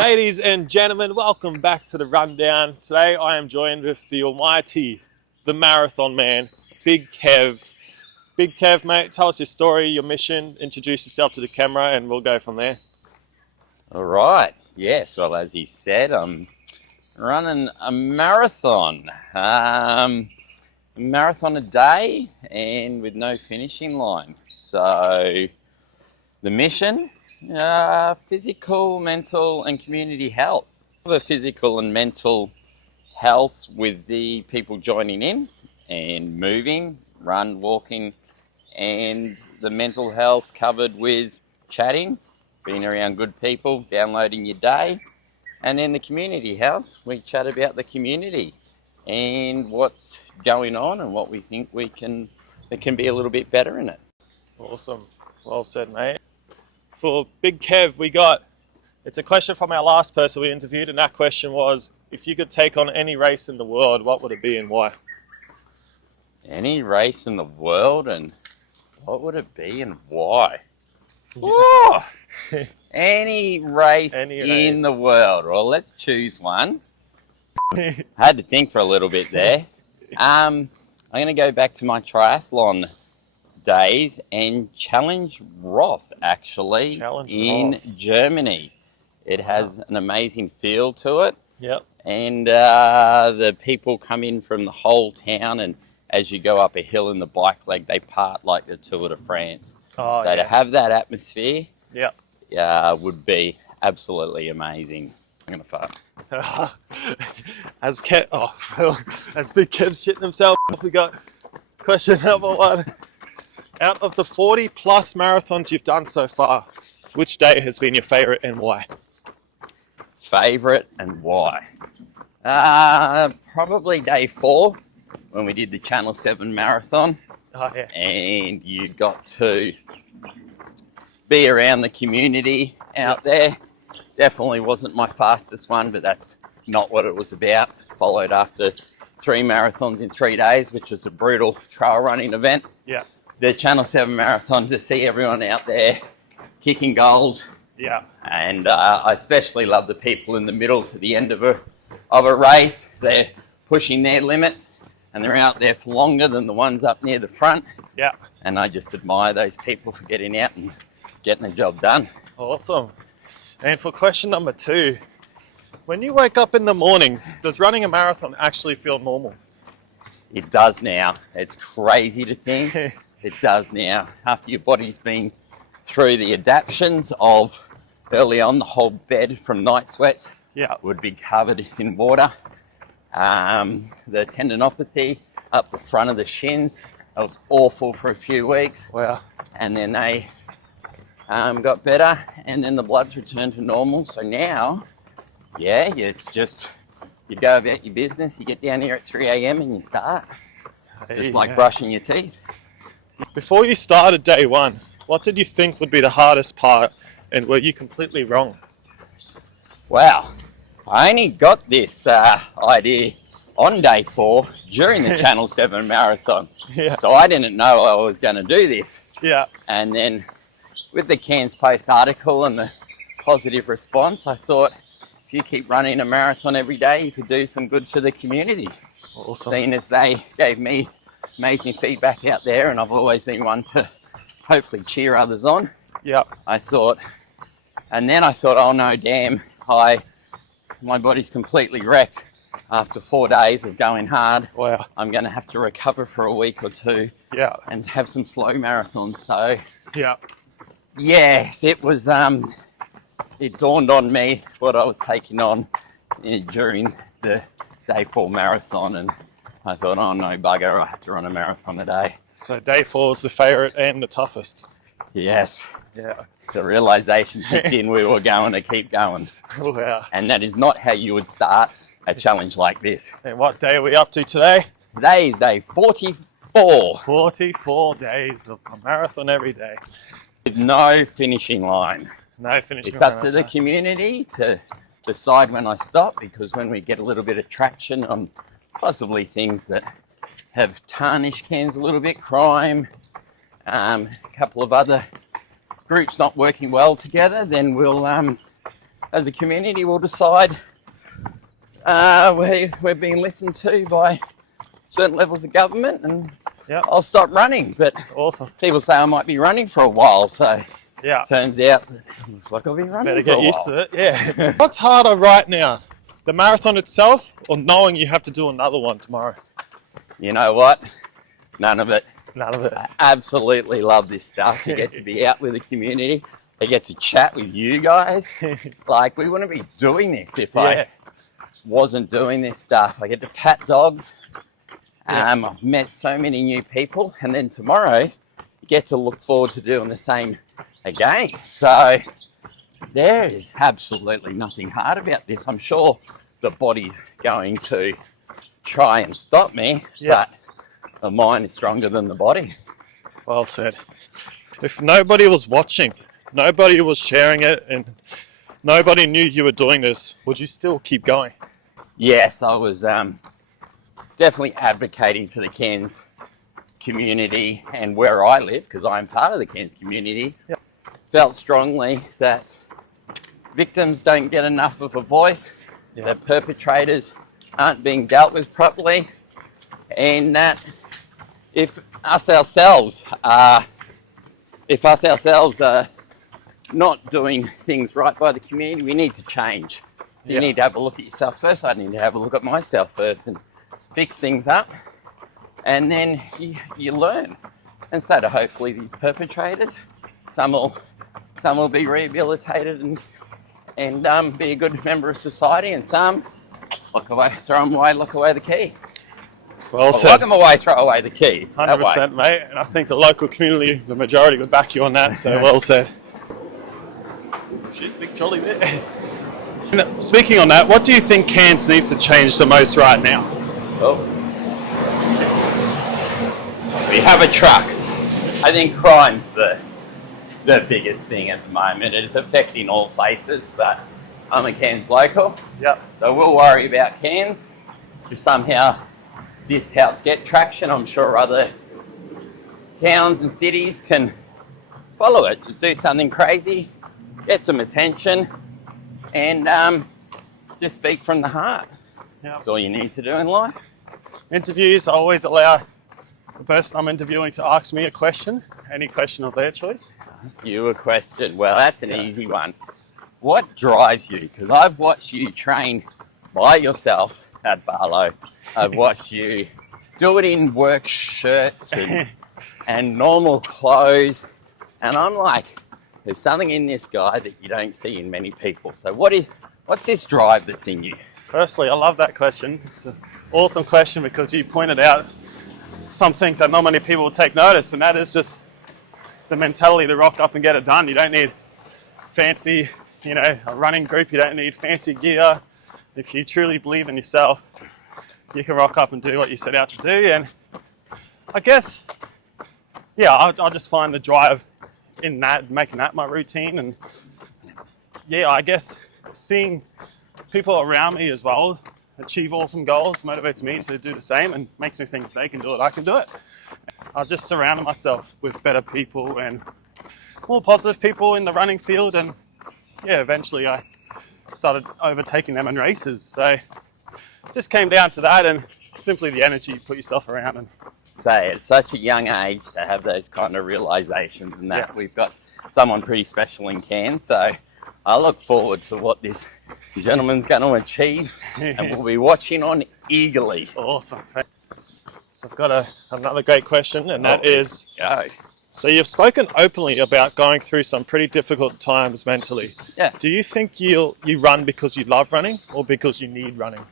Ladies and gentlemen, welcome back to the rundown. Today I am joined with the almighty, the marathon man, Big Kev. Big Kev, mate, tell us your story, your mission, introduce yourself to the camera, and we'll go from there. All right. Yes. Well, as he said, I'm running a marathon. A marathon a day and with no finishing line. So the mission, physical, mental and community health. The physical and mental health with the people joining in and moving, walking, and the mental health covered with chatting, being around good people, downloading your day. And then the community health, we chat about the community and what's going on and what we think that can be a little bit better in it. Awesome. Well said, mate. For Big Kev, it's a question from our last person we interviewed, and that question was, if you could take on any race in the world, what would it be and why? Any race in the world, and what would it be and why? Oh, any race in the world. Well, let's choose one. I had to think for a little bit there. I'm going to go back to my triathlon days and Challenge Roth, actually, in Germany. It has an amazing feel to it. Yep. And the people come in from the whole town, and as you go up a hill in the bike leg, they part like the Tour de France. Oh, so to have that atmosphere, yep, would be absolutely amazing. I'm going to fart. As Big Kev's shitting himself, we got question number one. Out of the 40 plus marathons you've done so far, which day has been your favorite and why? Favorite and why? Probably day 4 when we did the Channel 7 marathon. Oh, yeah. And you got to be around the community out there. Definitely wasn't my fastest one, but that's not what it was about. Followed after 3 marathons in 3 days, which was a brutal trail running event. Yeah. The Channel 7 marathon, to see everyone out there kicking goals. Yeah. And I especially love the people in the middle to the end of a race. They're pushing their limits and they're out there for longer than the ones up near the front. Yeah. And I just admire those people for getting out and getting the job done. Awesome. And for question number 2, when you wake up in the morning, does running a marathon actually feel normal? It does now. It's crazy to think. It does now. After your body's been through the adaptions of early on, the whole bed from night sweats would be covered in water. The tendinopathy up the front of the shins, that was awful for a few weeks. Wow. And then they got better, and then the bloods returned to normal. So now, you go about your business, you get down here at 3 a.m. and you start. Just like brushing your teeth. Before you started day 1, what did you think would be the hardest part, and were you completely wrong? Wow, I only got this idea on day 4 during the Channel 7 marathon. Yeah. So I didn't know I was going to do this. Yeah. And then with the Cairns Post article and the positive response, I thought if you keep running a marathon every day, you could do some good for the community. Awesome. Seeing as they gave me amazing feedback out there, and I've always been one to hopefully cheer others on. Yeah. I thought, oh no, damn, my body's completely wrecked after 4 days of going hard. Wow. I'm going to have to recover for a week or 2. Yeah. And have some slow marathons. So yeah. Yes, it was, it dawned on me what I was taking on during the day 4 marathon, and I thought, oh no, bugger, I have to run a marathon a day. So day 4 is the favourite and the toughest. Yes. Yeah. The realisation kicked in, we were going to keep going. Wow. And that is not how you would start a challenge like this. And what day are we up to today? Today is day 44. 44 days of a marathon every day. With no finishing line. No finishing line. It's up to the community to decide when I stop, because when we get a little bit of traction on possibly things that have tarnished Cairns a little bit, crime, a couple of other groups not working well together, then we'll as a community, we'll decide we're being listened to by certain levels of government, and Yeah. I'll stop running. But Awesome. people say I might be running for a while, so Yeah. turns out that it looks like I'll be running Better for a get used while. to it. Yeah. What's harder right now? The marathon itself, or knowing you have to do another one tomorrow? You know what? None of it. None of it. I absolutely love this stuff. You get to be out with the community. I get to chat with you guys. Like, we wouldn't be doing this if I wasn't doing this stuff. I get to pat dogs. I've met so many new people, and then tomorrow you get to look forward to doing the same again. So there is absolutely nothing hard about this. I'm sure the body's going to try and stop me, but the mind is stronger than the body. Well said. If nobody was watching, nobody was sharing it, and nobody knew you were doing this, would you still keep going? Yes, I was definitely advocating for the Cairns community and where I live, because I'm part of the Cairns community. Felt strongly that victims don't get enough of a voice, that perpetrators aren't being dealt with properly, and that if us ourselves are not doing things right by the community, we need to change. So you need to have a look at yourself first. I need to have a look at myself first and fix things up, and then you learn. And so to hopefully these perpetrators, some will be rehabilitated and be a good member of society, and some look away, throw them away, look away the key. Well said. Lock them away, throw away the key. 100%, mate. And I think the local community, the majority, would back you on that. So well said. Shit, big trolley there. And speaking on that, what do you think Cairns needs to change the most right now? Oh. We have a truck. I think crime's the biggest thing at the moment. It is affecting all places, but I'm a Cairns local. Yep. So we'll worry about Cairns. If somehow this helps get traction, I'm sure other towns and cities can follow it. Just do something crazy, get some attention, and just speak from the heart. Yep. That's all you need to do in life. Interviews, I always allow the person I'm interviewing to ask me a question, any question of their choice. Ask you a question. Well, that's an easy one. What drives you? Because I've watched you train by yourself at Barlow. I've watched you do it in work shirts and normal clothes. And I'm like, there's something in this guy that you don't see in many people. So what's this drive that's in you? Firstly, I love that question. It's an awesome question because you pointed out some things that not many people will take notice, and that is just the mentality to rock up and get it done. You don't need fancy, a running group. You don't need fancy gear. If you truly believe in yourself, you can rock up and do what you set out to do. And I guess, I'll just find the drive in that, making that my routine. And I guess seeing people around me as well achieve awesome goals motivates me to do the same and makes me think if they can do it, I can do it. I just surrounded myself with better people and more positive people in the running field, and eventually I started overtaking them in races. So it just came down to that and simply the energy you put yourself around. And say at such a young age to have those kind of realizations, and that we've got someone pretty special in Cairns. So I look forward to what this gentleman's going to achieve, and we'll be watching on eagerly. Awesome. So I've got another great question, and that is, go. So you've spoken openly about going through some pretty difficult times mentally. Yeah. Do you think you run because you love running or because you need running?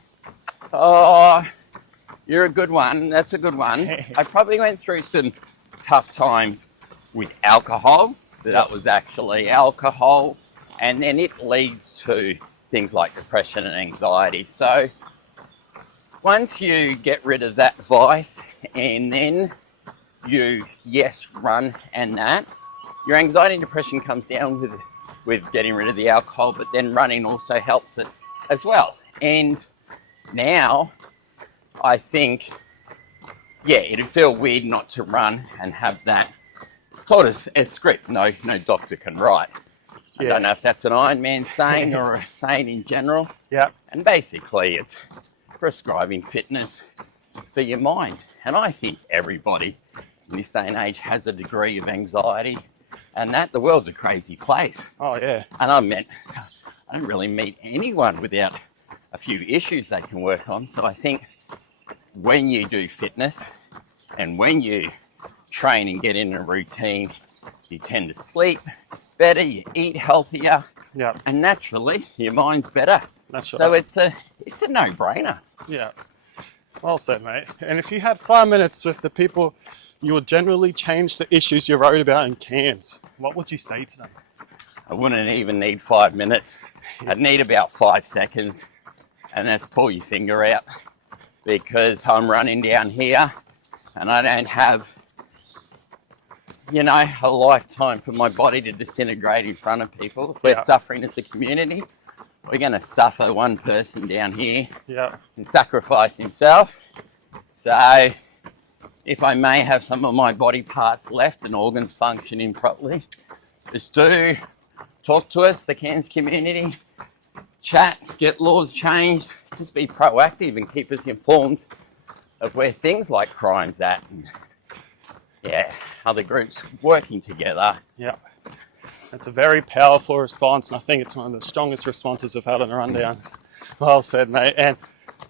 Oh, you're a good one. That's a good one. I probably went through some tough times with alcohol. So that was actually alcohol, and then it leads to things like depression and anxiety. So once you get rid of that vice and then you, run and that, your anxiety and depression comes down with getting rid of the alcohol, but then running also helps it as well. And now I think, it'd feel weird not to run and have that. It's called a script. No doctor can write. I don't know if that's an Ironman saying or a saying in general. Yeah. And basically, it's prescribing fitness for your mind. And I think everybody in this day and age has a degree of anxiety, and that the world's a crazy place. Oh, yeah. And I don't really meet anyone without a few issues they can work on. So I think when you do fitness and when you train and get in a routine, you tend to sleep better, you eat healthier, Yeah. and naturally your mind's better. That's right. So it's a no-brainer. Yeah. Well said, mate. And if you had 5 minutes with the people you would generally change the issues you wrote about in Cairns, what would you say to them? I wouldn't even need 5 minutes. I'd need about 5 seconds, and that's pull your finger out, because I'm running down here and I don't have, a lifetime for my body to disintegrate in front of people. If we're suffering as a community, we're going to suffer one person down here and sacrifice himself. So if I may have some of my body parts left and organs functioning properly, just do talk to us, the Cairns community, chat, get laws changed, just be proactive and keep us informed of where things like crime's at, and other groups working together. Yeah. It's a very powerful response, and I think it's one of the strongest responses we've had on a rundown. Well said, mate. And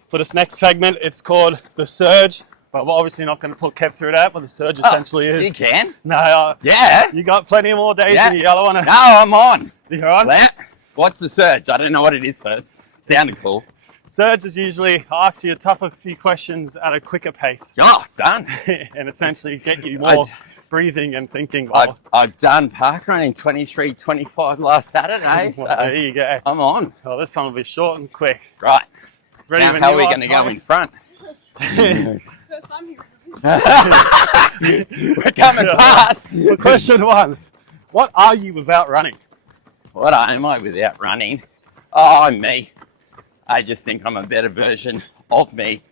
for this next segment, it's called The Surge. But we're obviously not going to put Kev through that, but the surge essentially is... You can. No. Yeah. You got plenty more days in your yellow one. No, I'm on. You're on? What's the surge? I don't know what it is first. Sounded cool. Surge is usually ask you a tougher few questions at a quicker pace. Oh, done. And essentially get you more breathing and thinking. I've done parkrunning 23, 25 last Saturday. So there you go. I'm on. Well, this one will be short and quick. Right. Ready now, how are we going to go in front? First I'm here. We're coming past. Well, question one. What are you without running? What am I without running? Oh, I'm me. I just think I'm a better version of me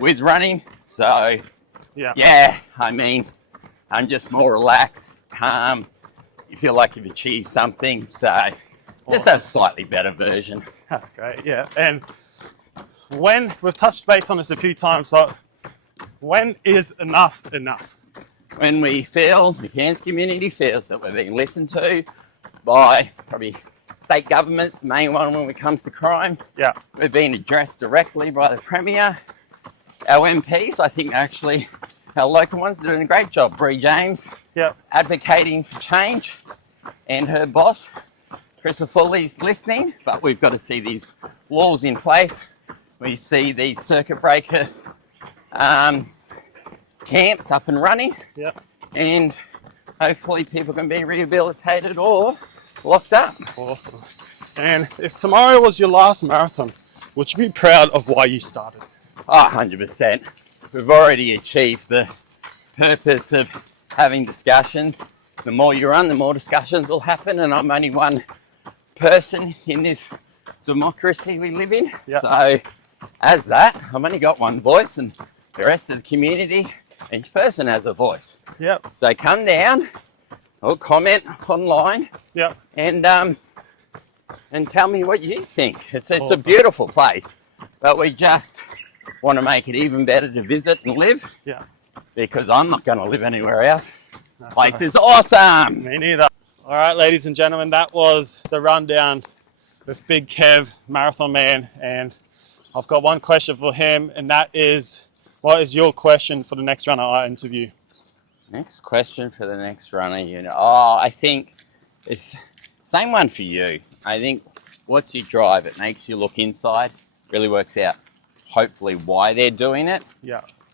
with running. So, I'm just more relaxed, calm. You feel like you've achieved something. So, just a slightly better version. That's great, yeah. And when, we've touched base on this a few times, so when is enough enough? When we feel, the Cairns community feels that we're being listened to by probably state governments, the main one when it comes to crime. Yeah. We're being addressed directly by the Premier. Our MPs, I think actually our local ones are doing a great job. Bree James, advocating for change, and her boss, Chris Foley's listening, but we've got to see these laws in place. We see these circuit breaker camps up and running, and hopefully people can be rehabilitated or locked up. Awesome. And if tomorrow was your last marathon, would you be proud of why you started? Oh, 100%. We've already achieved the purpose of having discussions. The more you run, the more discussions will happen, and I'm only one person in this democracy we live in. So as that, I've only got one voice, and the rest of the community, each person has a voice. So come down or comment online and tell me what you think. It's awesome. A beautiful place, but we just want to make it even better to visit and live. Because I'm not going to live anywhere else. This place is awesome. Me neither. All right, ladies and gentlemen, that was the rundown with Big Kev, Marathon Man, and I've got one question for him, and that is, what is your question for the next runner I interview? Next question for the next runner, I think it's same one for you. I think what's your drive? It makes you look inside, really works out hopefully why they're doing it.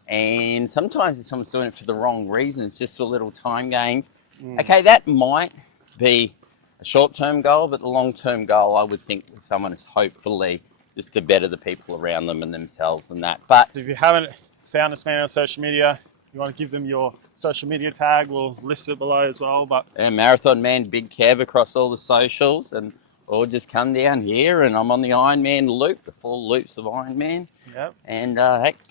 And sometimes if someone's doing it for the wrong reasons, just for little time gains, okay, that might be a short-term goal, but the long-term goal I would think with someone is hopefully just to better the people around them and themselves and that. But if you haven't found this man on social media, you want to give them your social media tag, we'll list it below as well. But Marathon Man Big Kev across all the socials, and or just come down here, and I'm on the Ironman loop, the 4 loops of Ironman. And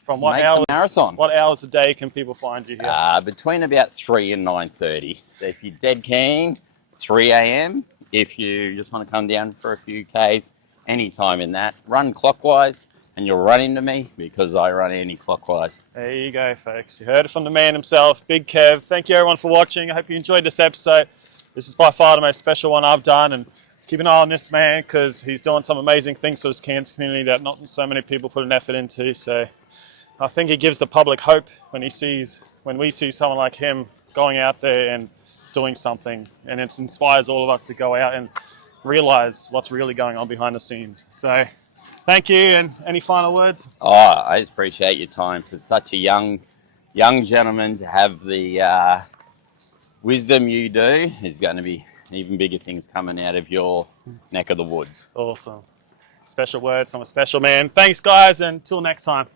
from what hours? Marathon. What hours a day can people find you here? Between about 3 and 9:30. So if you're dead keen, 3 a.m. if you just want to come down for a few Ks, anytime in that, run clockwise and you'll run into me because I run anti-clockwise. There you go, folks. You heard it from the man himself, Big Kev. Thank you, everyone, for watching. I hope you enjoyed this episode. This is by far the most special one I've done, and keep an eye on this man because he's doing some amazing things for his Cairns community that not so many people put an effort into. So I think he gives the public hope when we see someone like him going out there and doing something, and it inspires all of us to go out and realize what's really going on behind the scenes. So thank you, and any final words? Oh, I just appreciate your time. For such a young gentleman to have the wisdom you do, is going to be even bigger things coming out of your neck of the woods. Awesome. Special words from a special man. Thanks, guys, and until next time.